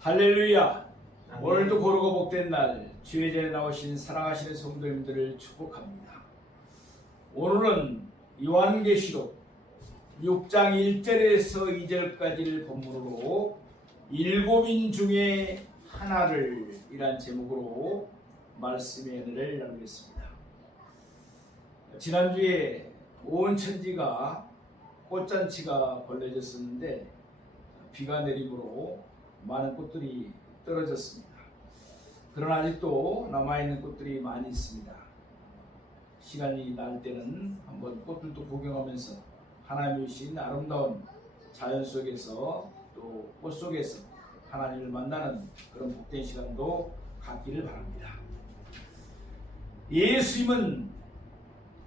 할렐루야. 아멘. 오늘도 고르고 복된 날 주의 전에 나오신 사랑하시는 성도님들을 축복합니다. 오늘은 요한계시록 6장 1절에서 2절까지를 본문으로 일곱인 중에 하나를 이란 제목으로 말씀의 은혜를 나누겠습니다. 지난주에 온 천지가 꽃잔치가 벌려졌었는데 비가 내림으로 많은 꽃들이 떨어졌습니다. 그러나 아직도 남아있는 꽃들이 많이 있습니다. 시간이 날 때는 한번 꽃들도 구경하면서 하나님이 주신 아름다운 자연 속에서 또 꽃 속에서 하나님을 만나는 그런 복된 시간도 갖기를 바랍니다. 예수님은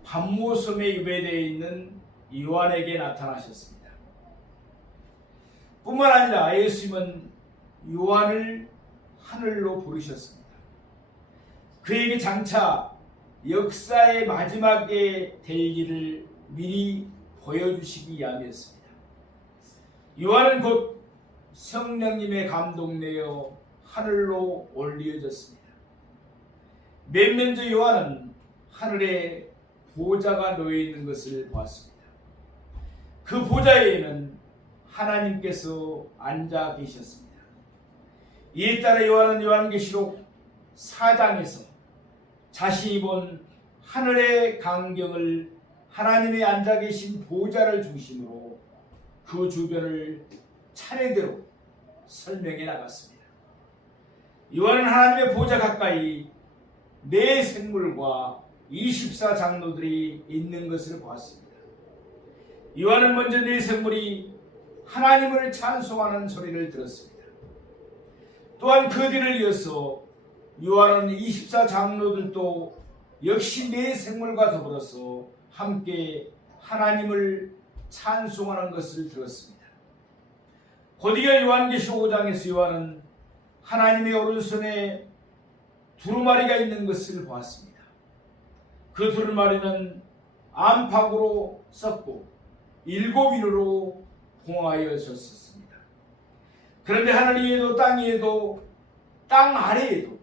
밤모섬에 유배되어 있는 요한에게 나타나셨습니다. 뿐만 아니라 예수님은 요한을 하늘로 부르셨습니다. 그에게 장차 역사의 마지막에 될 일을 미리 보여주시기 위함이었습니다. 요한은 곧 성령님의 감동내어 하늘로 올려졌습니다. 몇 년 전 요한은 하늘에 보좌가 놓여있는 것을 보았습니다. 그 보좌에는 하나님께서 앉아 계셨습니다. 이에 따라 요한은 요한계시록 4장에서 자신이 본 하늘의 광경을 하나님의 앉아 계신 보좌를 중심으로 그 주변을 차례대로 설명해 나갔습니다. 요한은 하나님의 보좌 가까이 네 생물과 24장로들이 있는 것을 보았습니다. 요한은 먼저 네 생물이 하나님을 찬송하는 소리를 들었습니다. 또한 그 뒤를 이어서 요한은 24장로들도 역시 네 생물과 더불어서 함께 하나님을 찬송하는 것을 들었습니다. 곧이어 요한계시록 5장에서 요한은 하나님의 오른손에 두루마리가 있는 것을 보았습니다. 그 두루마리는 안팎으로 썩고 7인으로 봉하여졌습니다. 그런데 하늘 위에도 땅 위에도 땅 아래에도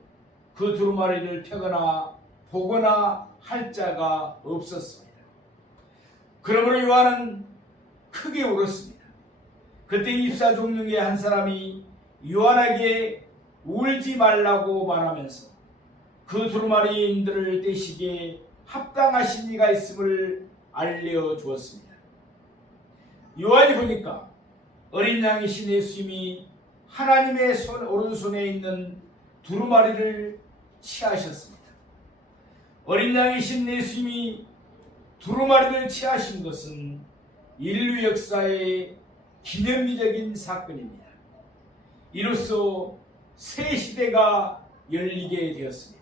그 두루마리를 펴거나 보거나 할 자가 없었습니다. 그러므로 요한은 크게 울었습니다. 그때 24종 중에 한 사람이 요한에게 울지 말라고 말하면서 그 두루마리인들을 떼시기에 합당하신 이가 있음을 알려주었습니다. 요한이 보니까 어린 양이신 예수님이 하나님의 오른손에 있는 두루마리를 취하셨습니다. 어린 양이신 예수님이 두루마리를 취하신 것은 인류 역사의 기념비적인 사건입니다. 이로써 새 시대가 열리게 되었습니다.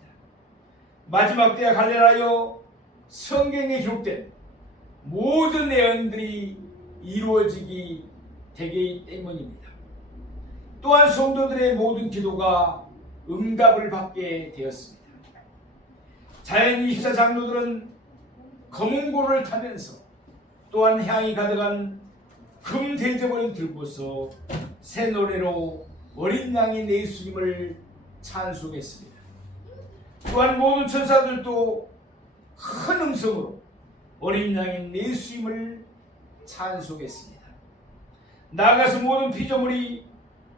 마지막 때에 관련하여 성경에 기록된 모든 내용들이 이루어지기 되기 때문입니다. 또한 성도들의 모든 기도가 응답을 받게 되었습니다. 자연 24장로들은 검은 고를 타면서 또한 향이 가득한 금 대접을 들고서 새 노래로 어린 양인 예수님을 찬송했습니다. 또한 모든 천사들도 큰 음성으로 어린 양인 예수님을 찬송했습니다. 나아가서 모든 피조물이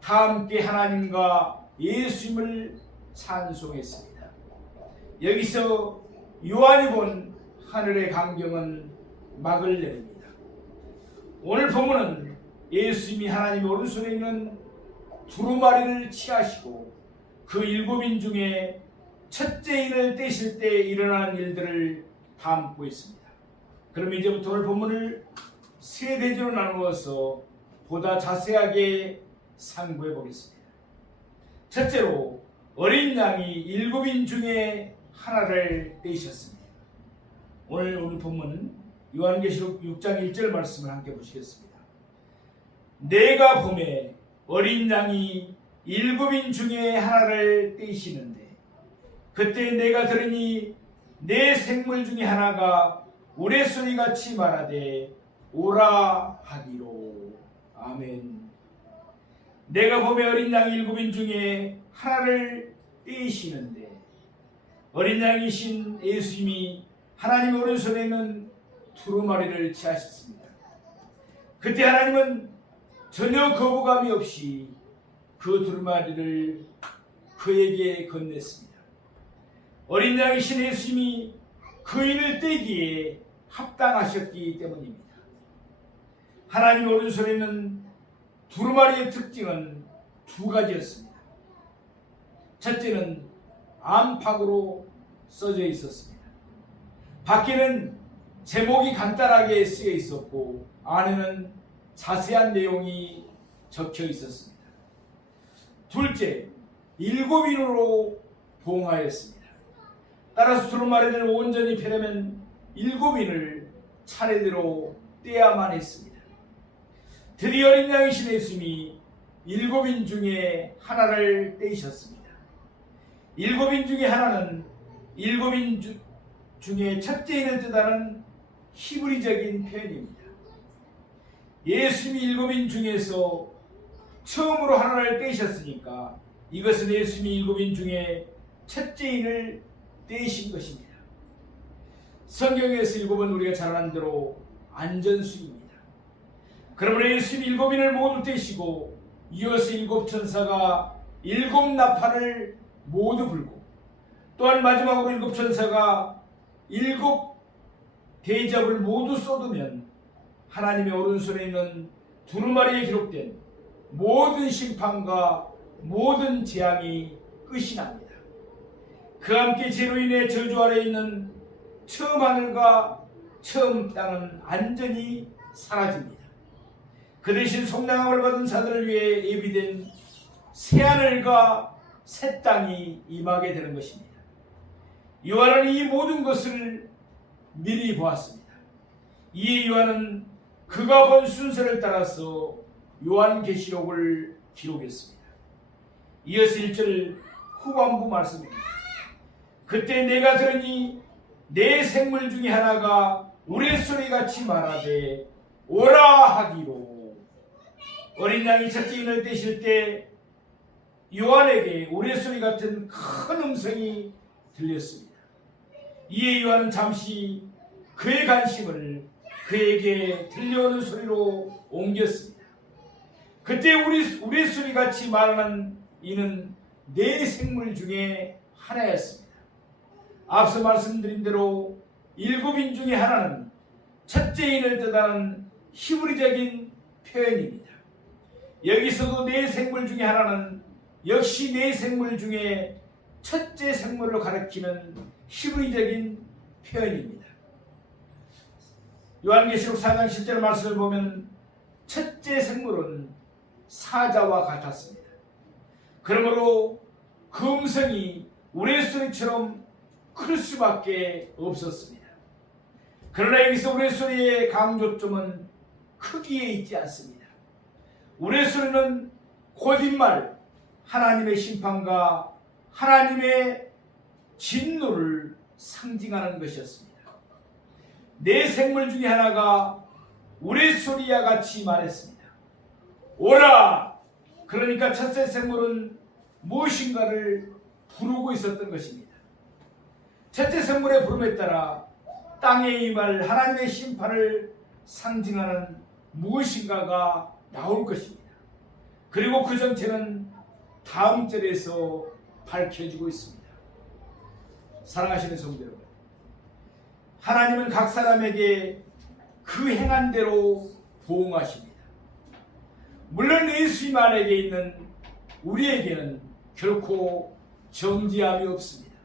다 함께 하나님과 예수님을 찬송했습니다. 여기서 요한이 본 하늘의 광경은 막을 내립니다. 오늘 본문은 예수님이 하나님의 오른손에 있는 두루마리를 취하시고 그 7인 중에 첫째 인을 떼실 때 일어난 일들을 담고 있습니다. 그럼 이제부터 오늘 본문을 세 대지로 나누어서 보다 자세하게 상고해 보겠습니다. 첫째로 어린 양이 7인 중에 하나를 떼셨습니다. 오늘 본문 요한계시록 6장 1절 말씀을 함께 보시겠습니다. 내가 보매 어린 양이 7인 중에 하나를 떼시는데 그때 내가 들으니 내 생물 중에 하나가 우레소리같이 말하되 오라 하기로. 아멘. 내가 보매 어린 양 7인 중에 하나를 떼시는데 어린 양이신 예수님이 하나님 오른손에 있는 두루마리를 취하셨습니다. 그때 하나님은 전혀 거부감이 없이 그 두루마리를 그에게 건넸습니다. 어린 양이신 예수님이 그 일을 떼기에 합당하셨기 때문입니다. 하나님 오른손에 있는 두루마리의 특징은 두 가지였습니다. 첫째는 안팎으로 써져 있었습니다. 밖에는 제목이 간단하게 쓰여 있었고 안에는 자세한 내용이 적혀 있었습니다. 둘째, 7인으로 봉하였습니다. 따라서 두루마리를 온전히 펴려면 7인을 차례대로 떼야만 했습니다. 드디어 어린 양이신 예수님이 7인 중에 하나를 떼셨습니다. 7인 중에 하나는 7인 중에 첫째인을 뜻하는 히브리적인 표현입니다. 예수님이 7인 중에서 처음으로 하나를 떼셨으니까 이것은 예수님이 7인 중에 첫째인을 떼신 것입니다. 성경에서 7은 우리가 잘 아는 대로 안전수입니다. 그러므로 예수님이 7인을 모두 떼시고 이어서 7천사가 7나팔을 모두 불고 또한 마지막으로 7천사가 7대접을 모두 쏟으면 하나님의 오른손에 있는 두루마리에 기록된 모든 심판과 모든 재앙이 끝이 납니다. 그와 함께 죄로 인해 저주 아래 있는 처음 하늘과 처음 땅은 완전히 사라집니다. 그 대신 속량함을 받은 자들을 위해 예비된 새하늘과 새 땅이 임하게 되는 것입니다. 요한은 이 모든 것을 미리 보았습니다. 이에 요한은 그가 본 순서를 따라서 요한계시록을 기록했습니다. 이어서 1절 후반부 말씀입니다. 그때 내가 들으니 내 생물 중에 하나가 우레소리같이 말하되 오라 하기로. 어린 양이 첫째인을 떼실 때 요한에게 우레소리 같은 큰 음성이 들렸습니다. 이에 요한은 잠시 그의 관심을 그에게 들려오는 소리로 옮겼습니다. 그때 우레소리 같이 말하는 이는 네 생물 중에 하나였습니다. 앞서 말씀드린 대로 7인 중에 하나는 첫째인을 뜻하는 히브리적인 표현입니다. 여기서도 네 생물 중에 하나는 역시 네 생물 중에 첫째 생물을 가리키는 히브리적인 표현입니다. 요한계시록 4장 10절 말씀을 보면 첫째 생물은 사자와 같았습니다. 그러므로 그 음성이 우레소리처럼 클 수밖에 없었습니다. 그러나 여기서 우레소리의 강조점은 크기에 있지 않습니다. 우레소리는 곧인말 하나님의 심판과 하나님의 진노를 상징하는 것이었습니다. 네 생물 중에 하나가 우레소리와 같이 말했습니다. 오라! 그러니까 첫째 생물은 무엇인가를 부르고 있었던 것입니다. 첫째 생물의 부름에 따라 땅에 임할 하나님의 심판을 상징하는 무엇인가가 나올 것입니다. 그리고 그 정체는 다음 절에서 밝혀지고 있습니다. 사랑하시는 성도 여러분, 하나님은 각 사람에게 그 행한 대로 보응하십니다. 물론 예수님 안에 있는 우리에게는 결코 정죄함이 없습니다.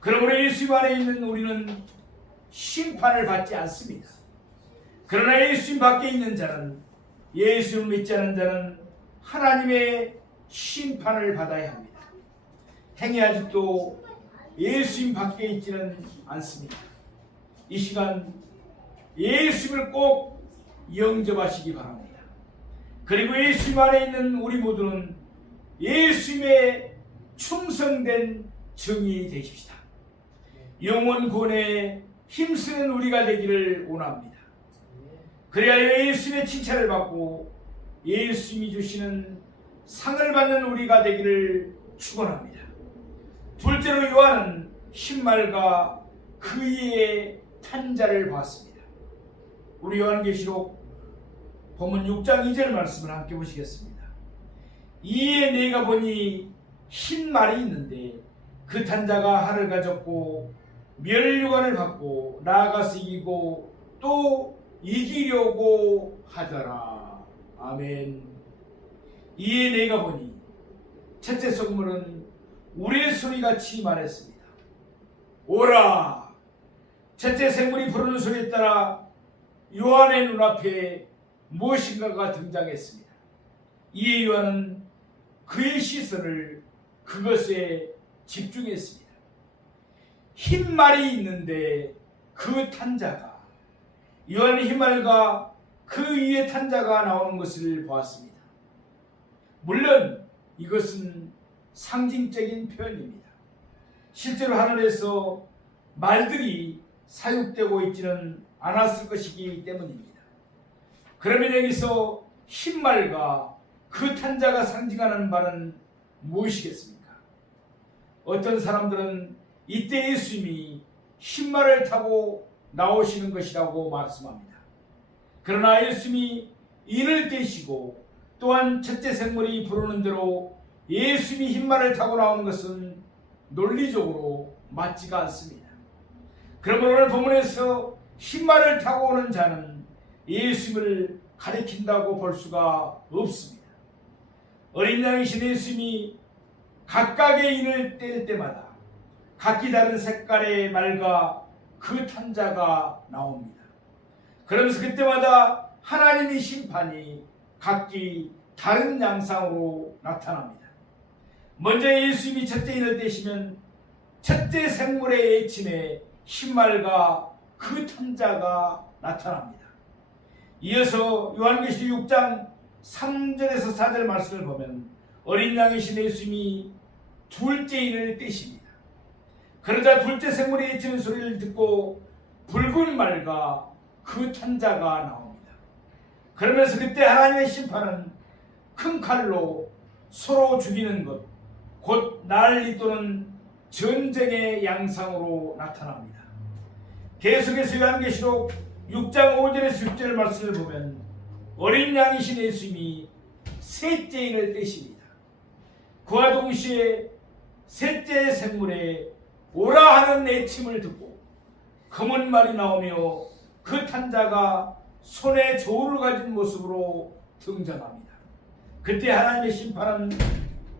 그러므로 예수님 안에 있는 우리는 심판을 받지 않습니다. 그러나 예수님 밖에 있는 자는, 예수를 믿지 않는 자는 하나님의 심판을 받아야 합니다. 행위 아직도 예수님 밖에 있지는 않습니다. 이 시간 예수님을 꼭 영접하시기 바랍니다. 그리고 예수님 안에 있는 우리 모두는 예수님의 충성된 증인이 되십시다. 영원 구원에 힘쓰는 우리가 되기를 원합니다. 그래야 예수님의 칭찬을 받고 예수님이 주시는 상을 받는 우리가 되기를 축원합니다. 둘째로 요한은 흰말과 그 위에 탄 자를 봤습니다. 우리 요한계시록 본문 6장 2절 말씀을 함께 보시겠습니다. 이에 내가 보니 흰 말이 있는데 그 탄 자가 하를 가졌고 멸류관을 받고 나아가서 이기고 또 이기려고 하더라. 아멘. 이에 내가 보니 첫째 성물은 우리의 소리같이 말했습니다. 오라. 첫째 생물이 부르는 소리에 따라 요한의 눈앞에 무엇인가가 등장했습니다. 이에 요한은 그의 시선을 그것에 집중했습니다. 흰 말이 있는데 그 탄자가, 요한의 흰 말과 그 위에 탄자가 나오는 것을 보았습니다. 물론 이것은 상징적인 표현입니다. 실제로 하늘에서 말들이 사육되고 있지는 않았을 것이기 때문입니다. 그러면 여기서 흰 말과 그 탄자가 상징하는 바는 무엇이겠습니까? 어떤 사람들은 이때 예수님이 흰 말을 타고 나오시는 것이라고 말씀합니다. 그러나 예수님이 인을 떼시고 또한 첫째 생물이 부르는 대로 예수님이 흰 말을 타고 나오는 것은 논리적으로 맞지가 않습니다. 그러므로 오늘 본문에서 흰 말을 타고 오는 자는 예수님을 가리킨다고 볼 수가 없습니다. 어린 양이신 예수님이 각각의 인을 뗄 때마다 각기 다른 색깔의 말과 그 탄자가 나옵니다. 그러면서 그때마다 하나님의 심판이 각기 다른 양상으로 나타납니다. 먼저 예수님이 첫째 인을 떼시면 첫째 생물의 애침에 흰말과 그 탄자가 나타납니다. 이어서 요한계시록 6장 3절에서 4절 말씀을 보면 어린 양이신 예수님이 둘째 인을 떼십니다. 그러자 둘째 생물이 외치는 소리를 듣고 붉은 말과 그 탄자가 나옵니다. 그러면서 그때 하나님의 심판은 큰 칼로 서로 죽이는 것, 곧 난리 또는 전쟁의 양상으로 나타납니다. 계속해서 요한계시록 6장 5절에서 6절 말씀을 보면 어린 양이신 예수님이 셋째 인을 떼십니다. 그와 동시에 셋째 생물에 오라 하는 내침을 듣고 검은 말이 나오며 그 탄자가 손에 저울을 가진 모습으로 등장합니다. 그때 하나님의 심판은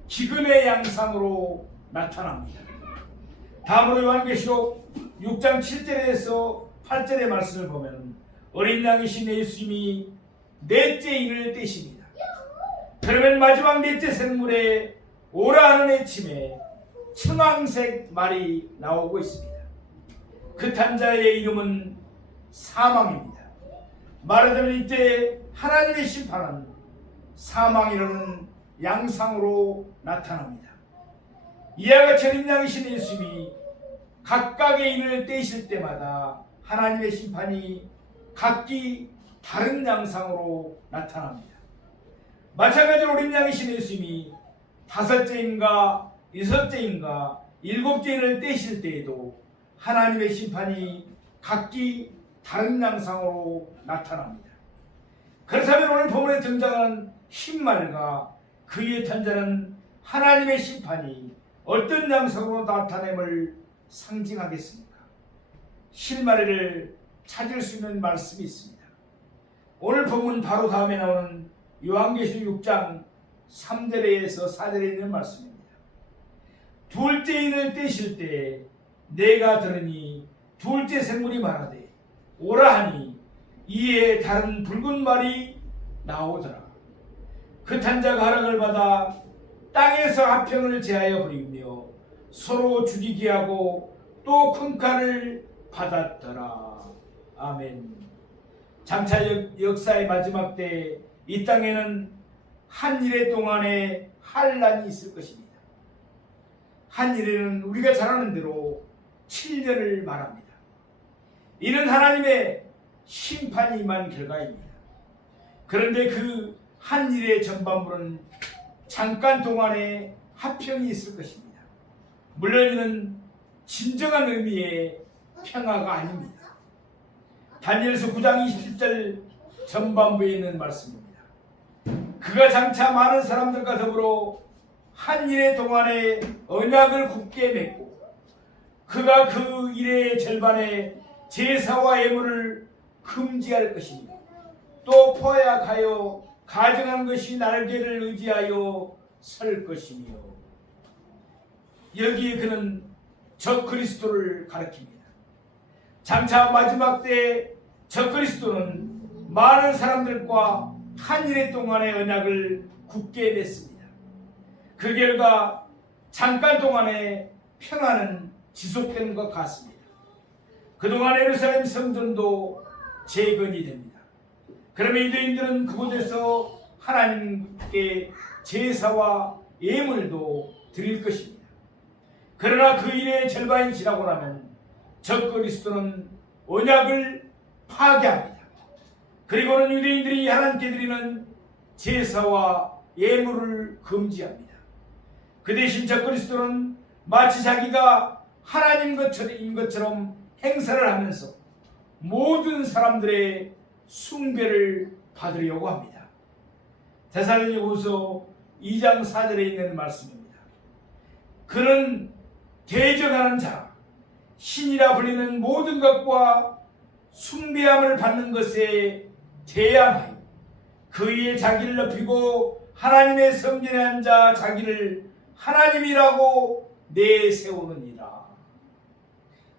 기근의 양상으로 나타납니다. 다음으로 요한계시록 6장 7절에서 8절의 말씀을 보면 어린 양이신 예수님이 넷째 인을 떼십니다. 그러면 마지막 넷째 생물에 오라 하는 외침에 청황색 말이 나오고 있습니다. 그 탄자의 이름은 사망입니다. 말하자면 이때 하나님의 심판은 사망이라는 양상으로 나타납니다. 이와 같이 어린 양이신 예수님이 각각의 인을 떼실 때마다 하나님의 심판이 각기 다른 양상으로 나타납니다. 마찬가지로 어린 양이신 예수님이 다섯째 인과 여섯째 인과 일곱째 인을 떼실 때에도 하나님의 심판이 각기 다른 양상으로 나타납니다. 그렇다면 오늘 본문에 등장하는 흰말과 그 위에 탄 자는 하나님의 심판이 어떤 양상으로 나타냄을 상징하겠습니까? 흰마리를 찾을 수 있는 말씀이 있습니다. 오늘 본문 바로 다음에 나오는 요한계시록 6장 3절에서 4절에 있는 말씀입니다. 둘째 인을 떼실 때 내가 들으니 둘째 생물이 말하되 오라 하니 이에 다른 붉은 말이 나오더라. 그 탄자가 허락을 받아 땅에서 화평을 제하여 버리며 서로 죽이게 하고 또 큰 칼을 받았더라. 아멘. 장차 역사의 마지막 때 이 땅에는 한 일해 동안에 환란이 있을 것입니다. 한 일에는 우리가 잘 아는 대로 7년을 말합니다. 이는 하나님의 심판이 임한 결과입니다. 그런데 그 한 일의 전반부는 잠깐 동안의 화평이 있을 것입니다. 물론 이는 진정한 의미의 평화가 아닙니다. 다니엘서 9장 27절 전반부에 있는 말씀입니다. 그가 장차 많은 사람들과 더불어 한 일의 동안에 언약을 굳게 맺고 그가 그 일의 절반에 제사와 예물을 금지할 것이며 또 포약하여 가정한 것이 날개를 의지하여 설 것이며 여기에 그는 적그리스도를 가리킵니다. 장차 마지막 때 적그리스도는 많은 사람들과 한 일의 동안의 언약을 굳게 맺습니다. 그 결과 잠깐 동안의 평화는 지속되는 것 같습니다. 그동안 예루살렘 성전도 재건이 됩니다. 그러면 유대인들은 그곳에서 하나님께 제사와 예물도 드릴 것입니다. 그러나 그 일의 절반이 지나고 나면 적그리스도는 언약을 파괴합니다. 그리고는 유대인들이 하나님께 드리는 제사와 예물을 금지합니다. 그 대신 적그리스도는 마치 자기가 하나님인 것처럼 행사를 하면서 모든 사람들의 숭배를 받으려고 합니다. 데살로니가후서 2장 4절에 있는 말씀입니다. 그는 대적하는 자, 신이라 불리는 모든 것과 숭배함을 받는 것에 대항하여 그의 자기를 높이고 하나님의 성전에 앉아 자기를 하나님이라고 내세우느니라.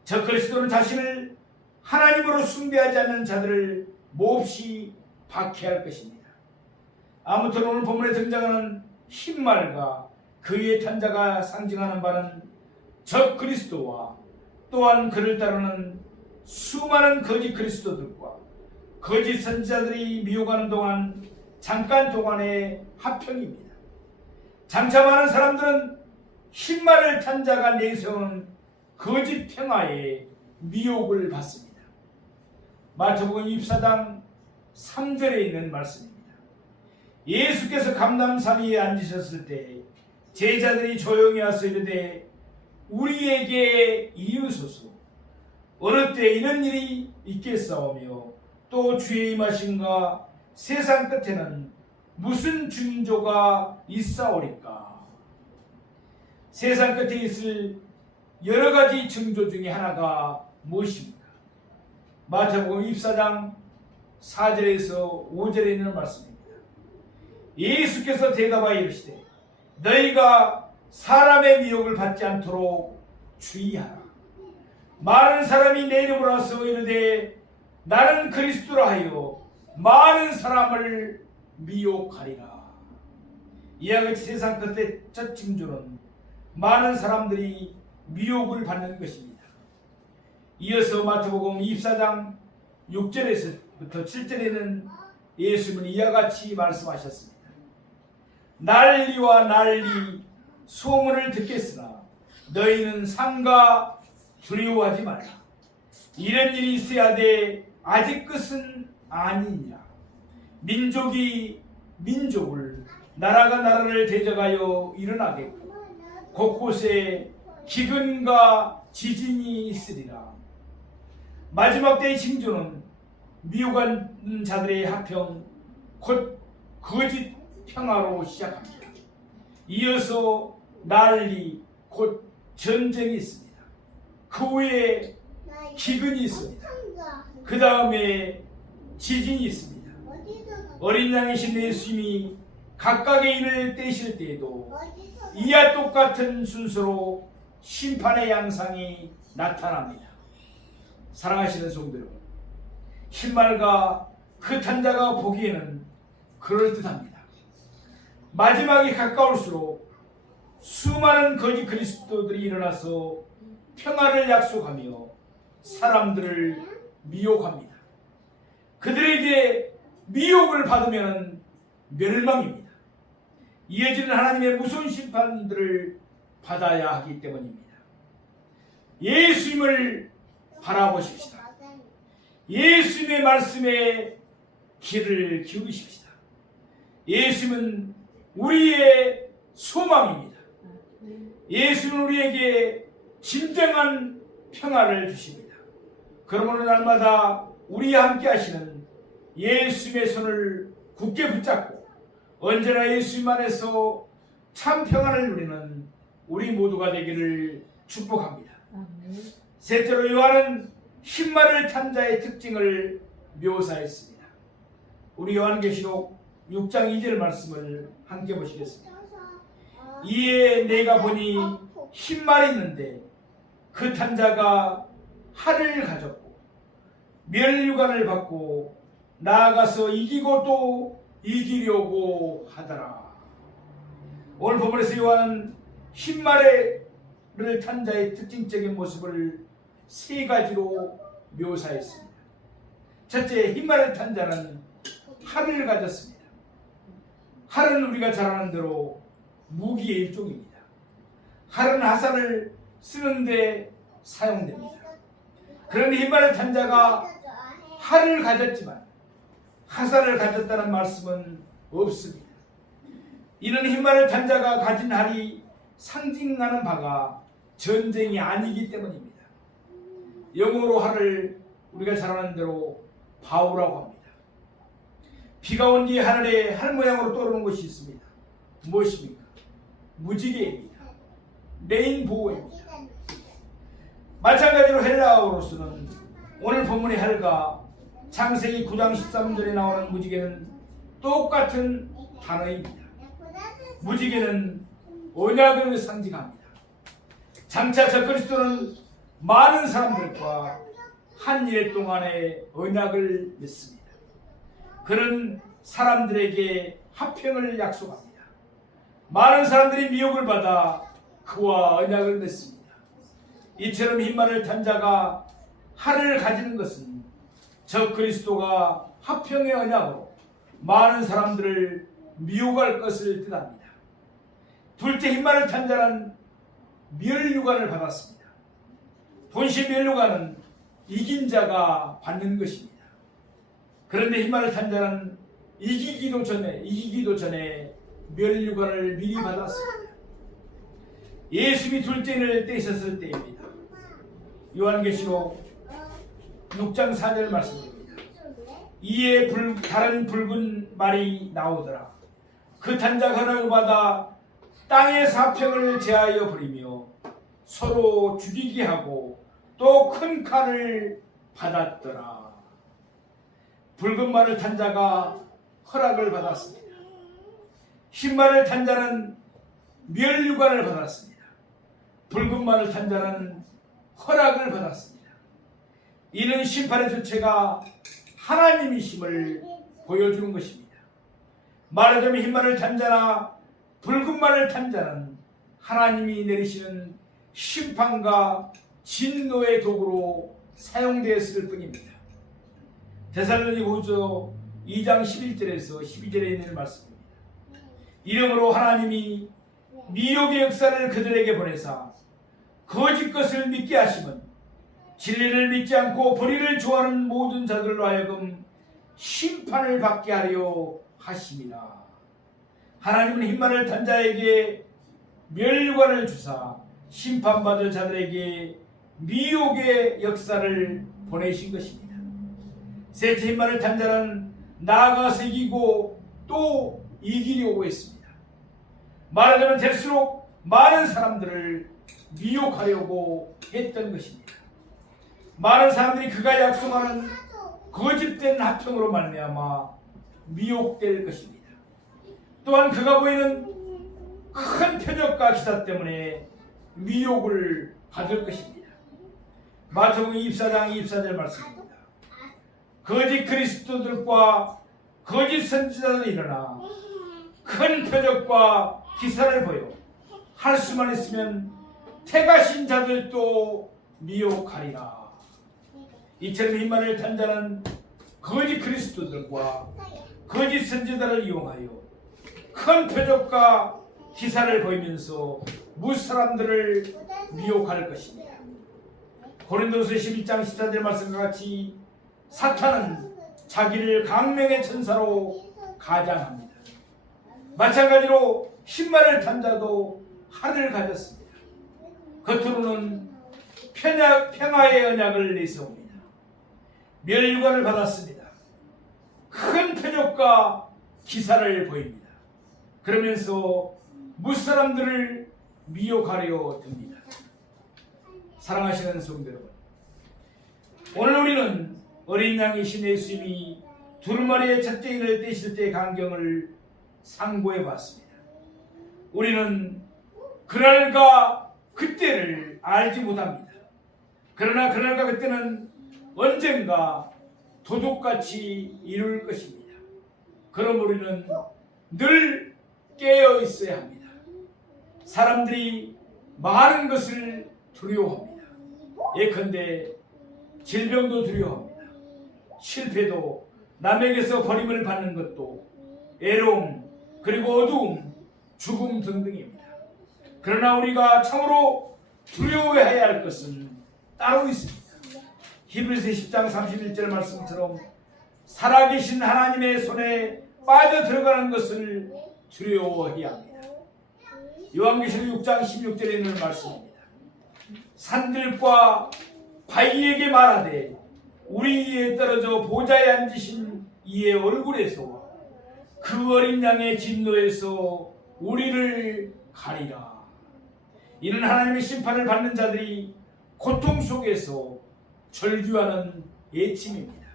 적그리스도는 자신을 하나님으로 숭배하지 않는 자들을 몹시 박해할 것입니다. 아무튼 오늘 본문에 등장하는 흰말과 그의 탄자가 상징하는 바는 적그리스도와 또한 그를 따르는 수많은 거짓 그리스도들과 거짓 선지자들이 미혹하는 동안 잠깐 동안의 화평입니다. 장차 많은 사람들은 흰말을 탄 자가 내세우는 거짓 평화에 미혹을 받습니다. 마태복음 24장 3절에 있는 말씀입니다. 예수께서 감람산 위에 앉으셨을 때 제자들이 조용히 와서 이르되 우리에게 이으소서 어느 때 이런 일이 있겠사오며 또 주의 임하심과 세상 끝에는 무슨 징조가 있사오리까. 세상 끝에 있을 여러 가지 징조 중에 하나가 무엇입니까? 마태복음 24장 4절에서 5절에 있는 말씀입니다. 예수께서 대답하여 이르시되 너희가 사람의 미혹을 받지 않도록 주의하라. 많은 사람이 내 이름으로 와서 이르되 나는 그리스도라 하여 많은 사람을 미혹하리라. 이와 같이 세상 끝의 첫 징조는 많은 사람들이 미혹을 받는 것입니다. 이어서 마태복음 24장 6절에서부터 7절에는 예수님은 이와 같이 말씀하셨습니다. 난리와 난리 소문을 듣겠으나 너희는 삼가 두려워하지 말라. 이런 일이 있어야 돼 아직 끝은 아니니라. 민족이 민족을 나라가 나라를 대적하여 일어나겠고 곳곳에 기근과 지진이 있으리라. 마지막 때의 징조는 미혹한 자들의 화평 곧 거짓 평화로 시작합니다. 이어서 난리 곧 전쟁이 있습니다. 그 후에 기근이 있습니다. 그 다음에 지진이 있습니다. 어린 양이신 예수님이 각각의 일을 떼실 때에도 이와 똑같은 순서로 심판의 양상이 나타납니다. 사랑하시는 성도 여러분, 흰말과 그 탄자가 보기에는 그럴듯합니다. 마지막이 가까울수록 수많은 거짓 그리스도들이 일어나서 평화를 약속하며 사람들을 미혹합니다. 그들에게 미혹을 받으면 멸망입니다. 이어지는 하나님의 무서운 심판들을 받아야 하기 때문입니다. 예수님을 바라보십시다. 예수님의 말씀에 귀를 기울이십시다. 예수님은 우리의 소망입니다. 예수는 우리에게 진정한 평화를 주십니다. 그러므로 날마다 우리와 함께 하시는 예수님의 손을 굳게 붙잡고 언제나 예수님 안에서 참 평안을 누리는 우리 모두가 되기를 축복합니다. 셋째로 요한은 흰말을 탄 자의 특징을 묘사했습니다. 우리 요한계시록 6장 2절 말씀을 함께 보시겠습니다. 이에 내가 보니 흰말이 있는데 그 탄 자가 활을 가졌고 멸류관을 받고 나아가서 이기고 또 이기려고 하더라. 오늘 본문에서 요한은 흰말을 탄 자의 특징적인 모습을 세 가지로 묘사했습니다. 첫째, 흰말을 탄 자는 활을 가졌습니다. 활은 우리가 잘 아는 대로 무기의 일종입니다. 활은 화살을 쓰는데 사용됩니다. 그런데 흰말을 탄 자가 활을 가졌지만 화살을 가졌다는 말씀은 없습니다. 이는 흰말을 탄 자가 가진 활이 상징하는 바가 전쟁이 아니기 때문입니다. 영어로 활을 우리가 잘 아는 대로 바우라고 합니다. 비가 온 뒤에 하늘에 활 모양으로 떠오르는 것이 있습니다. 무엇입니까? 무지개입니다. 레인보우입니다. 마찬가지로 헬라어로서는 오늘 본문의 활과 창세기 9장 13절에 나오는 무지개는 똑같은 단어입니다. 무지개는 언약을 상징합니다. 장차 적그리스도는 많은 사람들과 한 일 동안의 언약을 맺습니다. 그는 사람들에게 화평을 약속합니다. 많은 사람들이 미혹을 받아 그와 언약을 맺습니다. 이처럼 흰말을 탄 자가 활을 가지는 것은 적그리스도가 화평의 언약으로 많은 사람들을 미혹할 것을 뜻합니다. 둘째, 흰말을 탄 자는 멸류관을 받았습니다. 본시 멸류관은 이긴 자가 받는 것입니다. 그런데 흰말을 탄 자는 이기기도 전에 멸류관을 미리 받았습니다. 예수님이 둘째를 떼셨을 때입니다. 요한계시록 6장 4절 말씀입니다. 이에 다른 붉은 말이 나오더라. 그 탄 자가 허락을 받아 땅의 사평을 제하여 버리며 서로 죽이게 하고 또 큰 칼을 받았더라. 붉은 말을 탄 자가 허락을 받았습니다. 흰 말을 탄 자는 멸류관을 받았습니다. 붉은 말을 탄 자는 허락을 받았습니다. 이는 심판의 주체가 하나님이심을 보여주는 것입니다. 말하자면 흰 말을 탄 자나 붉은 말을 탄 자는 하나님이 내리시는 심판과 진노의 도구로 사용되었을 뿐입니다. 데살로니가후서 2장 11절에서 12절에 있는 말씀입니다. 이러므로 하나님이 미혹의 역사를 그들에게 보내사 거짓 것을 믿게 하심은 진리를 믿지 않고 불의를 좋아하는 모든 자들로 하여금 심판을 받게 하려 하심이라. 하나님은 흰말을 탄 자에게 멸류관을 주사 심판받을 자들에게 미혹의 역사를 보내신 것입니다. 셋째, 흰말을 탄 자는 나아가서 이기고 또 이기려고 했습니다. 말하자면 될수록 많은 사람들을 미혹하려고 했던 것입니다. 많은 사람들이 그가 약속하는 거짓된 합평으로 말미암아 미혹될 것입니다. 또한 그가 보이는 큰 표적과 기사 때문에 미혹을 받을 것입니다. 마태복음 24장 24절 말씀입니다. 거짓 그리스도들과 거짓 선지자들이 일어나 큰 표적과 기사를 보여 할 수만 있으면 택하신 자들도 미혹하리라. 이처럼 흰말을 탄 자는 거짓 그리스도들과 거짓 선지자를 이용하여 큰 표적과 기사를 보이면서 무사람들을 미혹할 것입니다. 고린도서 11장 14절 말씀과 같이 사탄은 자기를 강명의 천사로 가장합니다. 마찬가지로 신발을 탄 자도 하늘을 가졌습니다. 겉으로는 평화의 언약을 내세웁니다. 멸관을 받았습니다. 큰 표적과 기사를 보입니다. 그러면서 무사람들을 미혹하려 듭니다. 사랑하시는 성도 여러분, 오늘 우리는 어린 양이신 예수님이 두루마리의 첫째인을 떼실 때의 광경을 상고해 봤습니다. 우리는 그날과 그때를 알지 못합니다. 그러나 그날과 그때는 언젠가 도둑같이 이룰 것입니다. 그럼 우리는 늘 깨어 있어야 합니다. 사람들이 많은 것을 두려워합니다. 예컨대 질병도 두려워합니다. 실패도, 남에게서 버림을 받는 것도, 애로움, 그리고 어두움, 죽음 등등입니다. 그러나 우리가 참으로 두려워해야 할 것은 따로 있습니다. 히브리서 10장 31절 말씀처럼 살아계신 하나님의 손에 빠져 들어가는 것을 두려워해야 합니다. 요한계시록 6장 16절에 있는 말씀입니다. 산들과 바위에게 말하되 우리 위에 떨어져 보좌에 앉으신 이의 얼굴에서 그 어린 양의 진노에서 우리를 가리라. 이는 하나님의 심판을 받는 자들이 고통 속에서 절규하는 예침입니다.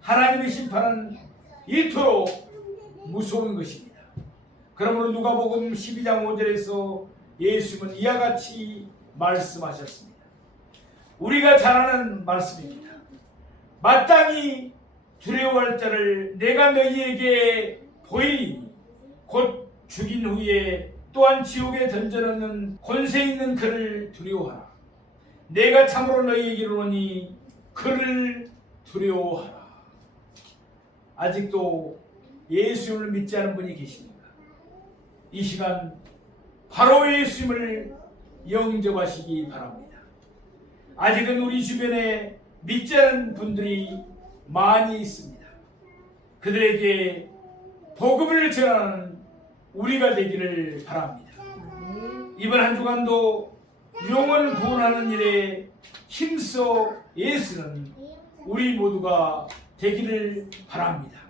하나님의 심판은 이토록 무서운 것입니다. 그러므로 누가복음 12장 5절에서 예수님은 이와 같이 말씀하셨습니다. 우리가 잘 아는 말씀입니다. 마땅히 두려워할 자를 내가 너희에게 보이리니 곧 죽인 후에 또한 지옥에 던져넣는 권세 있는 그를 두려워하라. 내가 참으로 너희에게 이르노니 그를 두려워하라. 아직도 예수님을 믿지 않은 분이 계십니까? 이 시간 바로 예수님을 영접하시기 바랍니다. 아직은 우리 주변에 믿지 않은 분들이 많이 있습니다. 그들에게 복음을 전하는 우리가 되기를 바랍니다. 이번 한 주간도 영혼을 구원하는 일에 힘써 애쓰는 우리 모두가 되기를 바랍니다.